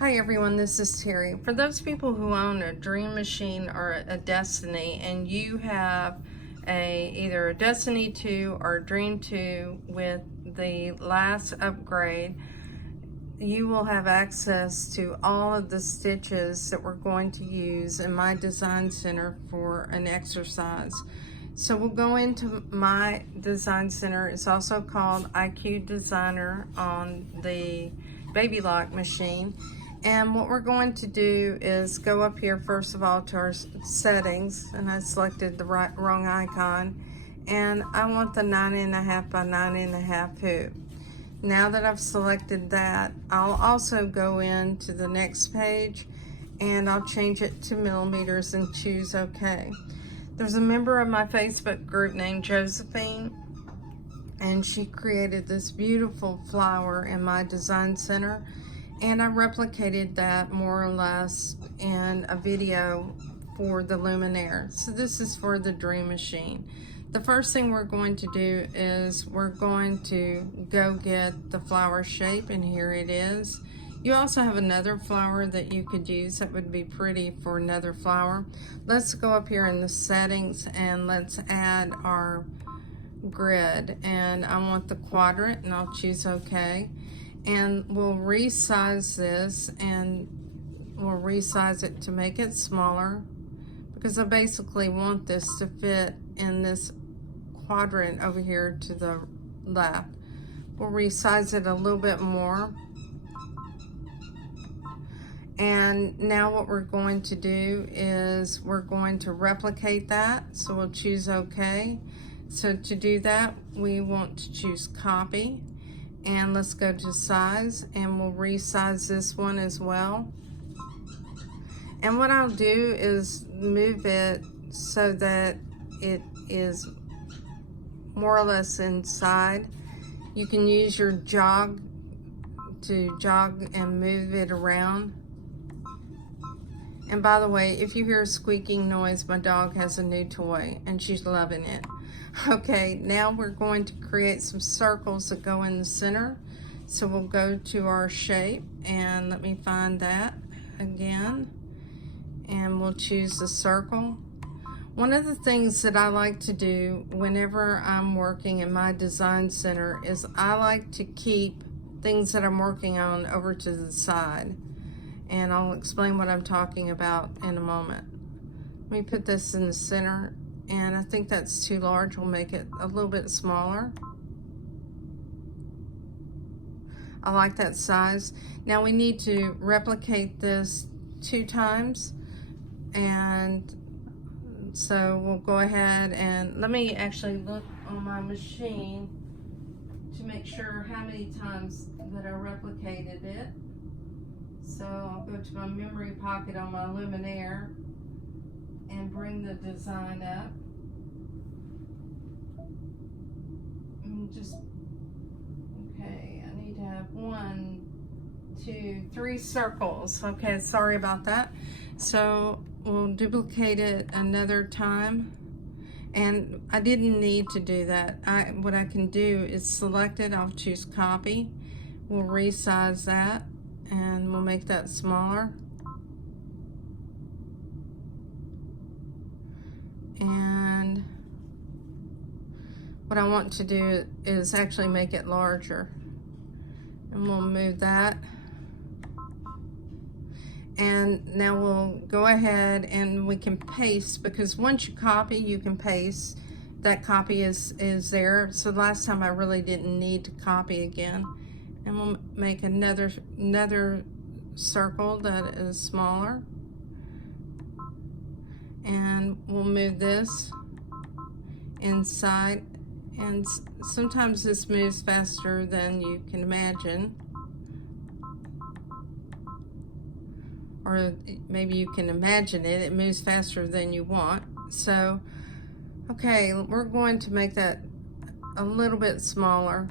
Hi everyone, this is Terry. For those people who own a Dream Machine or a Destiny and you have either a Destiny 2 or a Dream 2 with the last upgrade, you will have access to all of the stitches that we're going to use in my design center for an exercise. So we'll go into my design center. It's also called IQ Designer on the Baby Lock machine. And what we're going to do is go up here first of all to our settings, and I selected the wrong icon, and I want the 9.5 by 9.5 hoop. Now that I've selected that, I'll also go into the next page and I'll change it to millimeters and choose OK. There's a member of my Facebook group named Josephine, and she created this beautiful flower in my design center, and I replicated that more or less in a video for the Luminaire. So this is for the Dream Machine. The first thing we're going to do is we're going to go get the flower shape, and here it is. You also have another flower that you could use that would be pretty for another flower. Let's go up here in the settings and let's add our grid, and I want the quadrant, and I'll choose OK. And we'll resize this, and we'll resize it to make it smaller because I basically want this to fit in this quadrant over here to the left. We'll resize it a little bit more. And now what we're going to do is we're going to replicate that. So we'll choose OK. So to do that, we want to choose copy. And let's go to size, and we'll resize this one as well. And what I'll do is move it so that it is more or less inside. You can use your jog to jog and move it around. And by the way, if you hear a squeaking noise, my dog has a new toy and she's loving it. Okay, now we're going to create some circles that go in the center. So we'll go to our shape, and let me find that again, and we'll choose the circle. One of the things that I like to do whenever I'm working in my design center is I like to keep things that I'm working on over to the side, and I'll explain what I'm talking about in a moment. Let me put this in the center, and I think that's too large. We'll make it a little bit smaller. I like that size. Now we need to replicate this 2 times, and so we'll go ahead and let me actually look on my machine to make sure how many times that I replicated it. So I'll go to my memory pocket on my Luminaire and bring the design up. And just, okay, I need to have 1, 2, 3 circles. Okay, sorry about that. So we'll duplicate it another time. And I didn't need to do that. What I can do is select it, I'll choose copy. We'll resize that, and we'll make that smaller. And what I want to do is actually make it larger. And we'll move that. And now we'll go ahead and we can paste, because once you copy, you can paste. That copy is there. So last time I really didn't need to copy again. And we'll make another circle that is smaller. And we'll move this inside, and sometimes this moves faster than you can imagine, or maybe you can imagine it moves faster than you want. So okay, we're going to make that a little bit smaller,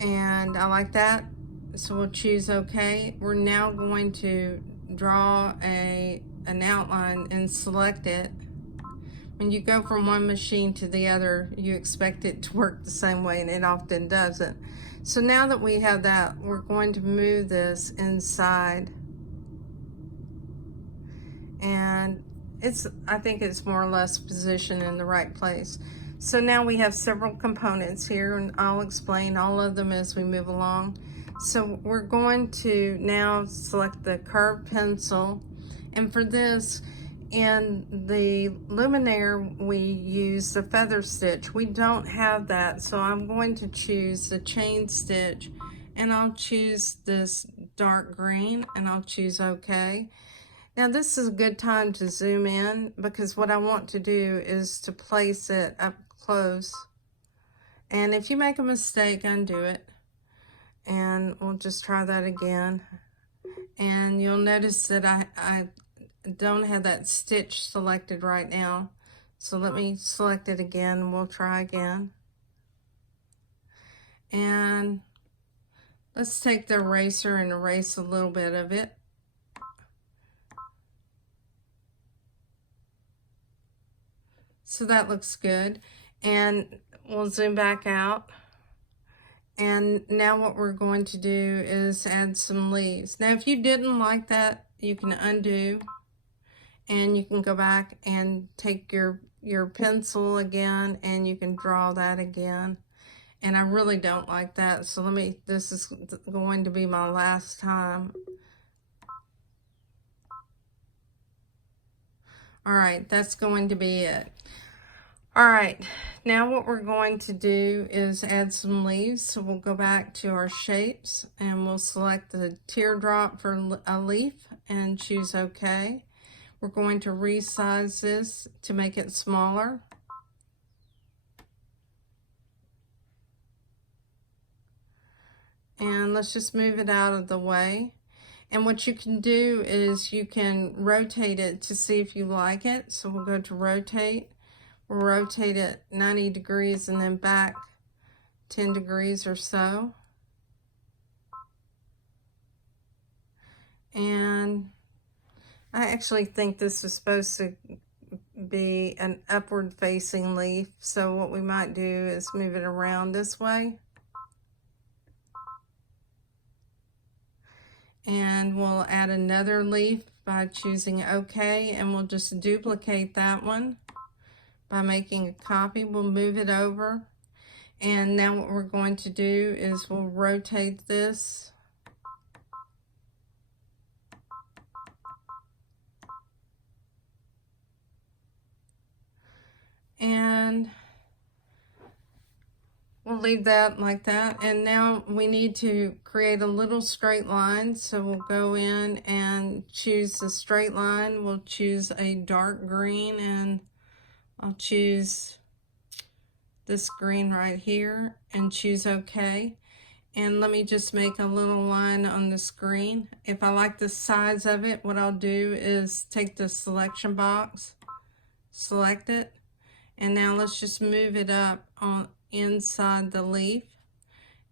and I like that. So we'll choose OK. We're now going to draw an outline and select it. when you go from one machine to the other, you expect it to work the same way, and it often doesn't. So now that we have that, we're going to move this inside, and I think it's more or less positioned in the right place. So now we have several components here, and I'll explain all of them as we move along. So we're going to now select the curved pencil, and for this, in the luminaire, we use the feather stitch. We don't have that, so I'm going to choose the chain stitch, and I'll choose this dark green, and I'll choose OK. Now this is a good time to zoom in, because what I want to do is to place it up close. And if you make a mistake, undo it. And we'll just try that again. And you'll notice that I don't have that stitch selected right now. So let me select it again, and we'll try again. And let's take the eraser and erase a little bit of it. So that looks good. And we'll zoom back out. And now what we're going to do is add some leaves. Now if you didn't like that, you can undo, and you can go back and take your pencil again, and you can draw that again. And I really don't like that, so this is going to be my last time. All right, that's going to be it. All right, now what we're going to do is add some leaves. So we'll go back to our shapes, and we'll select the teardrop for a leaf and choose OK. We're going to resize this to make it smaller. And let's just move it out of the way. And what you can do is you can rotate it to see if you like it. So we'll go to rotate. We'll rotate it 90 degrees and then back 10 degrees or so. And I actually think this is supposed to be an upward facing leaf. So what we might do is move it around this way. And we'll add another leaf by choosing OK, and we'll just duplicate that one by making a copy. We'll move it over, and now what we're going to do is we'll rotate this. And we'll leave that like that. And now we need to create a little straight line. So we'll go in and choose the straight line. We'll choose a dark green, and I'll choose this green right here and choose OK. And let me just make a little line on the screen. If I like the size of it, what I'll do is take the selection box, select it, and now let's just move it up on inside the leaf,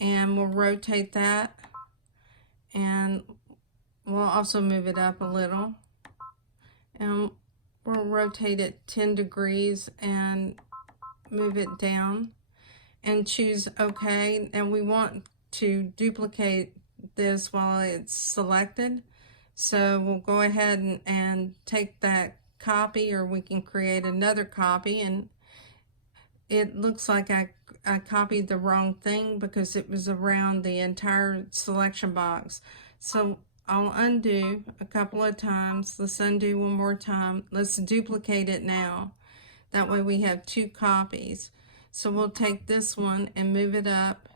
and we'll rotate that, and we'll also move it up a little, and we'll rotate it 10 degrees and move it down and choose OK. And we want to duplicate this while it's selected, so we'll go ahead and take that copy, or we can create another copy. And it looks like I copied the wrong thing because it was around the entire selection box. So I'll undo a couple of times. Let's undo one more time. Let's duplicate it now. That way we have two copies. So we'll take this one and move it up,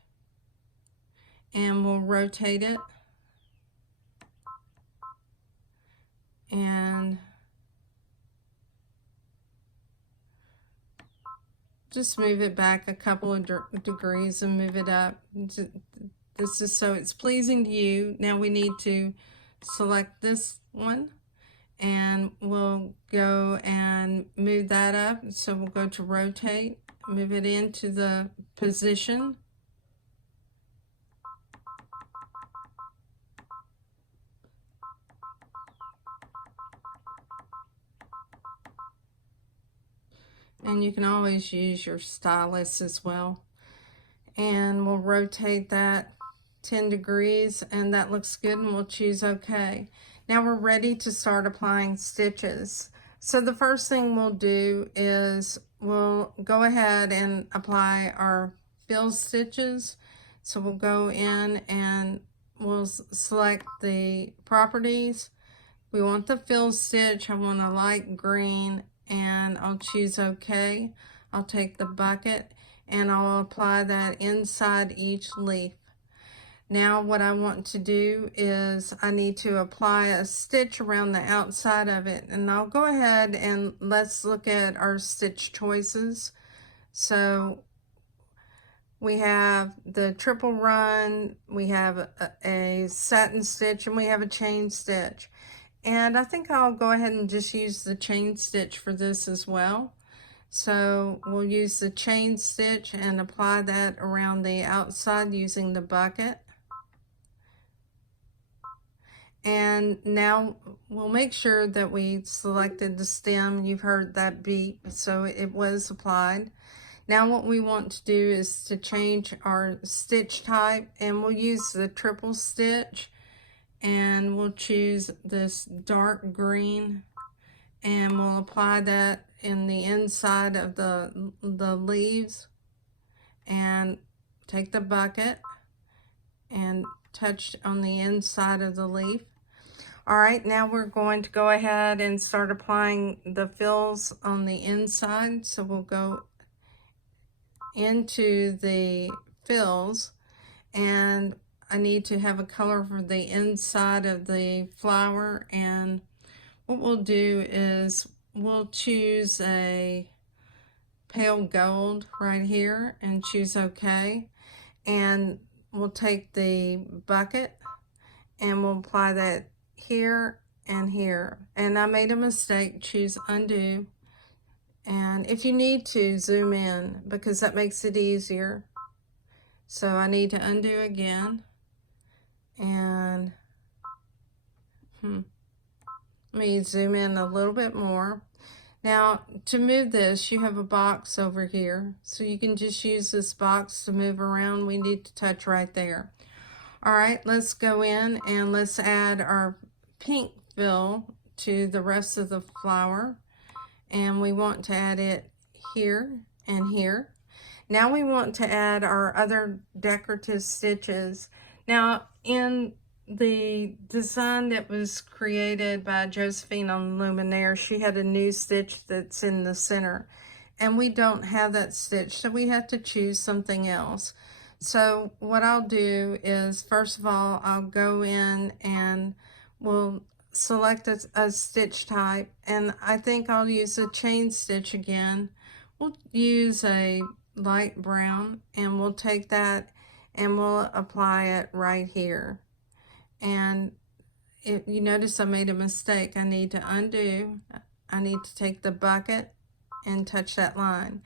and we'll rotate it, and just move it back a couple of degrees and move it up. This is so it's pleasing to you. Now we need to select this one, and we'll go and move that up. So we'll go to rotate, move it into the position, and you can always use your stylus as well. And we'll rotate that 10 degrees, and that looks good, and we'll choose OK. Now we're ready to start applying stitches. So the first thing we'll do is we'll go ahead and apply our fill stitches. So we'll go in and we'll select the properties. We want the fill stitch. I want a light green, and I'll choose OK. I'll take the bucket and I'll apply that inside each leaf. Now what I want to do is I need to apply a stitch around the outside of it, and I'll go ahead and let's look at our stitch choices. So we have the triple run, we have a satin stitch, and we have a chain stitch. And I think I'll go ahead and just use the chain stitch for this as well. So we'll use the chain stitch and apply that around the outside using the bucket. And now we'll make sure that we selected the stem. You've heard that beep, so it was applied. Now what we want to do is to change our stitch type, and we'll use the triple stitch, and we'll choose this dark green, and we'll apply that in the inside of the leaves, and take the bucket and touch on the inside of the leaf. All right, now we're going to go ahead and start applying the fills on the inside. So we'll go into the fills, and I need to have a color for the inside of the flower, and what we'll do is we'll choose a pale gold right here and choose OK, and we'll take the bucket and we'll apply that here and here. And I made a mistake, choose undo, and if you need to zoom in because that makes it easier. So I need to undo again, and let me zoom in a little bit more. Now to move this, you have a box over here, so you can just use this box to move around. We need to touch right there. All right, let's go in and let's add our pink fill to the rest of the flower, and we want to add it here and here. Now we want to add our other decorative stitches. Now in the design that was created by Josephine on Luminaire, she had a new stitch that's in the center, and we don't have that stitch, so we have to choose something else. So what I'll do is, first of all, I'll go in and we'll select a stitch type, and I think I'll use a chain stitch again. We'll use a light brown, and we'll take that and we'll apply it right here. And you notice I made a mistake. I need to undo. I need to take the bucket and touch that line.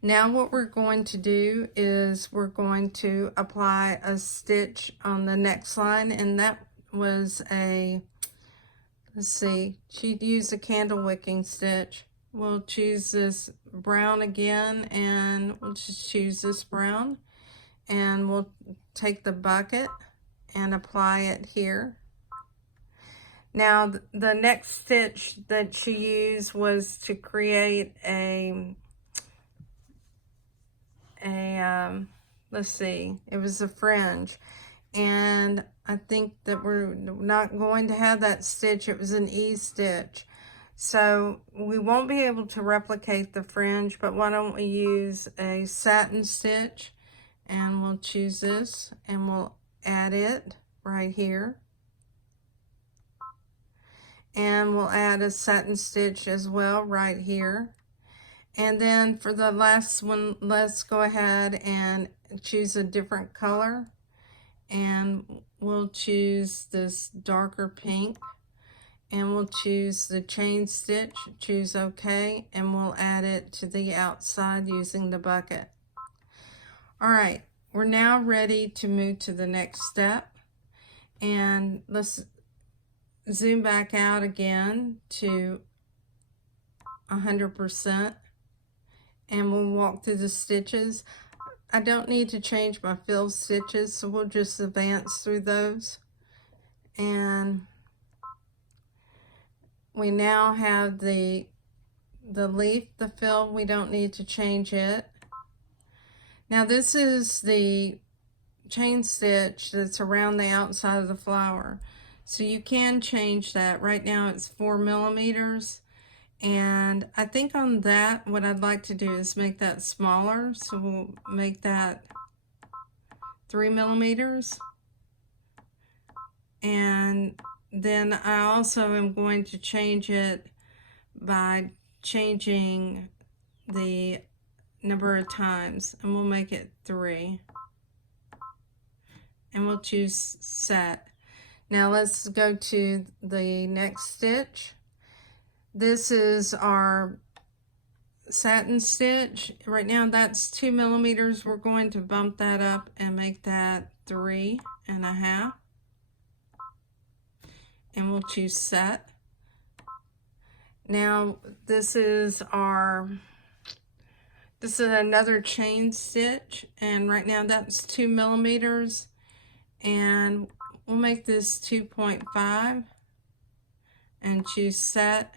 Now what we're going to do is we're going to apply a stitch on the next line, and that was a, let's see, she used a candle wicking stitch. We'll choose this brown again, and we'll just choose this brown, and we'll take the bucket and apply it here. Now the next stitch that she used was to create a let's see, it was a fringe, and I think that we're not going to have that stitch. It was an E stitch, so we won't be able to replicate the fringe, but why don't we use a satin stitch, and we'll choose this and we'll add it right here, and we'll add a satin stitch as well right here. And then for the last one, let's go ahead and choose a different color, and we'll choose this darker pink, and we'll choose the chain stitch, choose OK, and we'll add it to the outside using the bucket. All right, we're now ready to move to the next step, and let's zoom back out again to 100%. and we'll walk through the stitches. I don't need to change my fill stitches, so we'll just advance through those. And we now have the leaf, the fill. We don't need to change it. Now this is the chain stitch that's around the outside of the flower, so you can change that. Right now it's 4 millimeters, and I think on that what I'd like to do is make that smaller, so we'll make that 3 millimeters. And then I also am going to change it by changing the number of times, and we'll make it 3, and we'll choose set. Now let's go to the next stitch. This is our satin stitch. Right now that's 2 millimeters. We're going to bump that up and make that 3.5, and we'll choose set. Now this is another chain stitch, and right now that's 2 millimeters, and we'll make this 2.5 and choose set.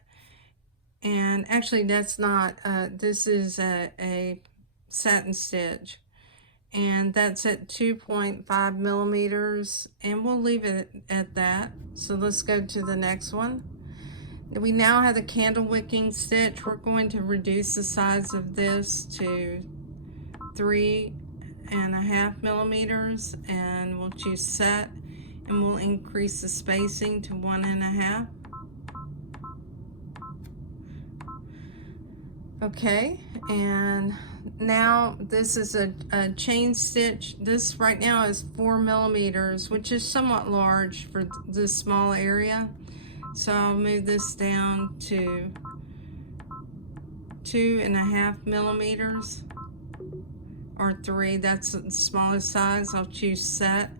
And actually that's not, this is a satin stitch, and that's at 2.5 millimeters, and we'll leave it at that. So let's go to the next one. We now have the candle wicking stitch. We're going to reduce the size of this to 3.5 millimeters, and we'll choose set, and we'll increase the spacing to 1.5. Okay, and now this is a chain stitch. This right now is 4 millimeters, which is somewhat large for this small area. So I'll move this down to 2.5 millimeters, or 3, that's the smallest size. I'll choose set,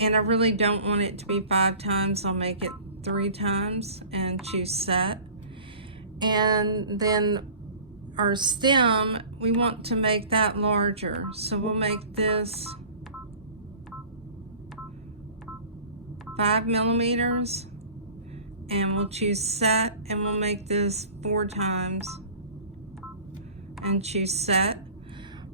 and I really don't want it to be 5 times. I'll make it 3 times and choose set. And then our stem, we want to make that larger, so we'll make this 5 millimeters, and we'll choose set, and we'll make this 4 times and choose set.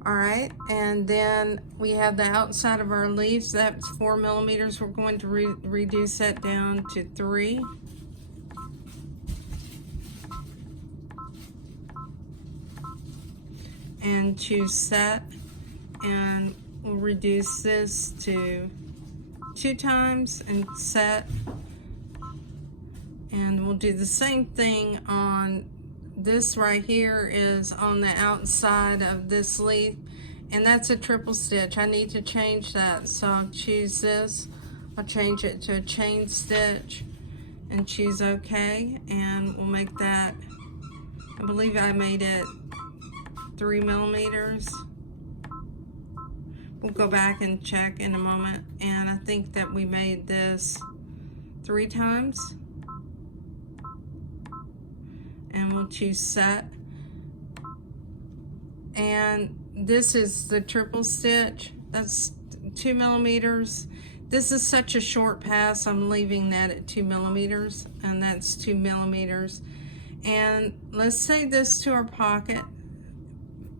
All right, and then we have the outside of our leaves. That's 4 millimeters. We're going to reduce that down to 3. And choose set, and we'll reduce this to 2 times and set. And we'll do the same thing on this right here, is on the outside of this leaf, and that's a triple stitch. I need to change that, so I'll choose this. I'll change it to a chain stitch and choose OK, and we'll make that, I believe I made it 3 millimeters. We'll go back and check in a moment, and I think that we made this 3 times. And we'll choose set. And this is the triple stitch. That's 2 millimeters. This is such a short pass, I'm leaving that at 2 millimeters, and that's 2 millimeters. And let's save this to our pocket,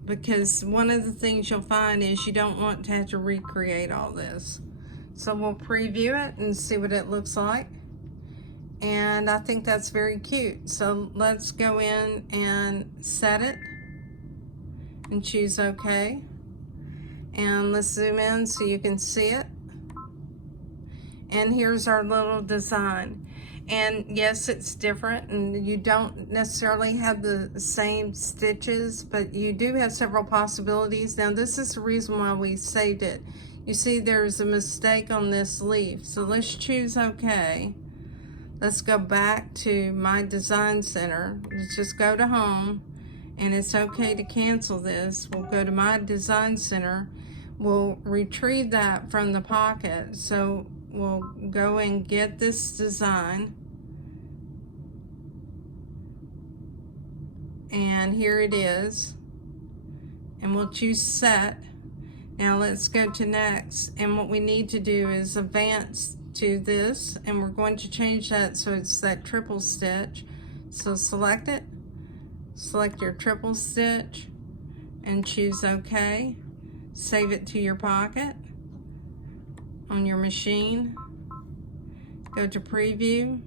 because one of the things you'll find is you don't want to have to recreate all this. So we'll preview it and see what it looks like. And I think that's very cute. So let's go in and set it and choose OK. And let's zoom in so you can see it. And here's our little design. And yes, it's different, and you don't necessarily have the same stitches, but you do have several possibilities. Now this is the reason why we saved it. You see there's a mistake on this leaf. So let's choose OK. Let's go back to my design center. Let's just go to home, and it's okay to cancel this. We'll go to my design center. We'll retrieve that from the pocket. So we'll go and get this design. And here it is. and we'll choose set. Now let's go to next, and what we need to do is advance to this, and we're going to change that so it's that triple stitch. So select it, select your triple stitch, and choose OK. Save it to your pocket on your machine. Go to preview.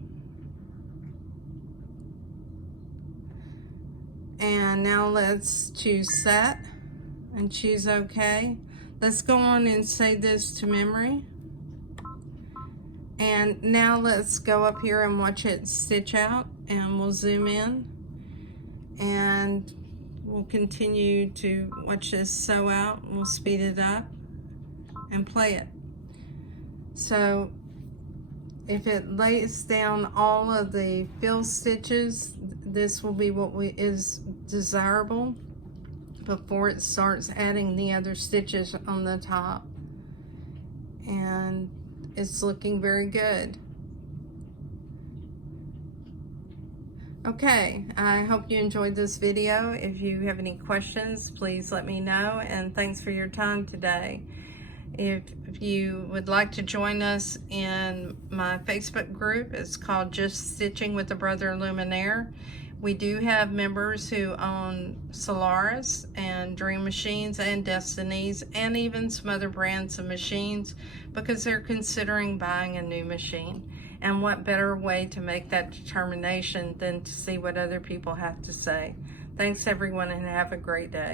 And now let's choose set and choose OK. Let's go on and save this to memory. And now let's go up here and watch it stitch out, and we'll zoom in and we'll continue to watch this sew out. We'll speed it up and play it. So if it lays down all of the fill stitches, this will be what is desirable before it starts adding the other stitches on the top. And it's looking very good. Okay, I hope you enjoyed this video. If you have any questions, please let me know, and thanks for your time today. If you would like to join us in my Facebook group, it's called Just Stitching with a Brother Luminaire. We do have members who own Solaris and Dream Machines and Destinies, and even some other brands of machines, because they're considering buying a new machine. And what better way to make that determination than to see what other people have to say. Thanks everyone, and have a great day.